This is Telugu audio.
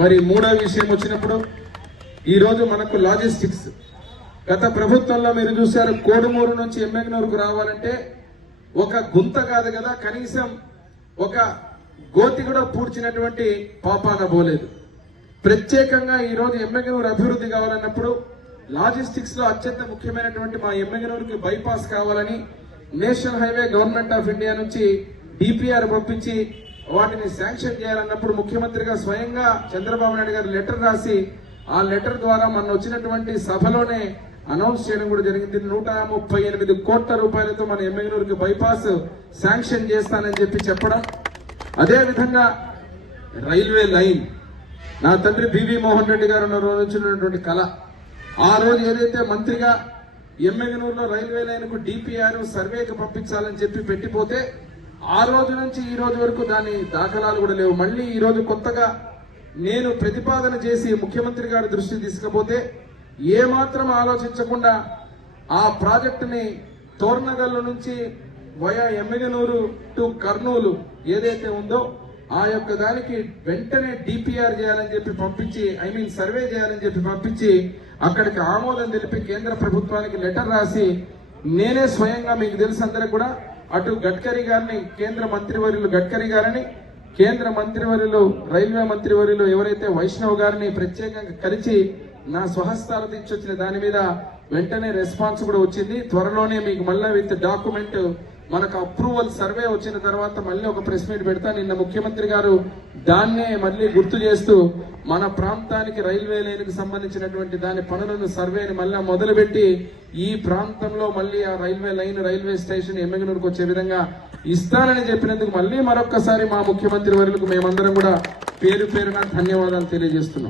మరి మూడో విషయం వచ్చినప్పుడు ఈ రోజు మనకు లాజిస్టిక్స్ గత ప్రభుత్వంలో మీరు చూశారు కోడుమూరు నుంచి ఎమ్మెగనూరుకు రావాలంటే ఒక గుంత కాదు కదా, కనీసం ఒక గోతి కూడా పూడ్చినటువంటి పాపాన పోలేదు. ప్రత్యేకంగా ఈ రోజు ఎమ్మెగనూరు అభివృద్ధి కావాలన్నప్పుడు లాజిస్టిక్స్ లో అత్యంత ముఖ్యమైనటువంటి మా ఎమ్మెగనూరుకి బైపాస్ కావాలని national highway government of India నుంచి డిపిఆర్ పంపించి వాటిని శాంక్షన్ చేయాలన్నప్పుడు ముఖ్యమంత్రిగా స్వయంగా చంద్రబాబు నాయుడు గారు లెటర్ రాసి ఆ లెటర్ ద్వారా మన వచ్చినటువంటి సభలోనే అనౌన్స్ చేయడం కూడా జరిగింది. 138 కోట్ల రూపాయలతో మన ఎమ్మెగనూరుకి బైపాస్ శాంక్షన్ చేస్తానని చెప్పడం. అదే విధంగా రైల్వే లైన్ నా తండ్రి బివి మోహన్ రెడ్డి గారు వచ్చినటువంటి కళ. ఆ రోజు ఏదైతే మంత్రిగా ఎమ్మెగనూరులో రైల్వే లైన్ కు డిపిఆర్ సర్వేకి పంపించాలని చెప్పి పెట్టిపోతే ఆ రోజు నుంచి ఈ రోజు వరకు దాని దాఖలాలు కూడా లేవు. మళ్ళీ ఈ రోజు కొత్తగా నేను ప్రతిపాదన చేసి ముఖ్యమంత్రి గారి దృష్టికి తీసుకపోతే ఏమాత్రం ఆలోచించకుండా ఆ ప్రాజెక్టుని తోర్నగల్లు నుంచి వయా ఎమ్మెగనూరు టు కర్నూలు ఏదైతే ఉందో ఆ యొక్క దానికి వెంటనే డిపిఆర్ చేయాలని చెప్పి పంపించి సర్వే చేయాలని చెప్పి పంపించి అక్కడికి ఆమోదం తెలిపి కేంద్ర ప్రభుత్వానికి లెటర్ రాసి నేనే స్వయంగా మీకు తెలుసు అందరికి కూడా అటు గడ్కరీ గారిని కేంద్ర మంత్రివర్యులు గడ్కరీ గారిని కేంద్ర మంత్రివర్యులు రైల్వే మంత్రివర్యులు ఎవరైతే వైష్ణవ్ గారిని ప్రత్యేకంగా కలిసి నా స్వహస్తాలతో ఇచ్చొచ్చిన దాని మీద వెంటనే రెస్పాన్స్ కూడా వచ్చింది. త్వరలోనే మీకు మళ్ళీ విత్ డాక్యుమెంట్ మనకు అప్రూవల్ సర్వే వచ్చిన తర్వాత మళ్ళీ ఒక ప్రెస్ మీట్ పెడతా. నిన్న ముఖ్యమంత్రి గారు దాన్నే మళ్ళీ గుర్తు చేస్తూ మన ప్రాంతానికి రైల్వే లైన్ కి సంబంధించినటువంటి దాని పనులను సర్వేని మళ్ళీ మొదలుపెట్టి ఈ ప్రాంతంలో మళ్ళీ ఆ రైల్వే స్టేషన్ ఎమ్మెగనూరుకు వచ్చే విధంగా ఇస్తానని చెప్పినందుకు మళ్ళీ మరొక్కసారి మా ముఖ్యమంత్రి వర్యులకు మేమందరం కూడా పేరు పేరున ధన్యవాదాలు తెలియజేస్తున్నాం.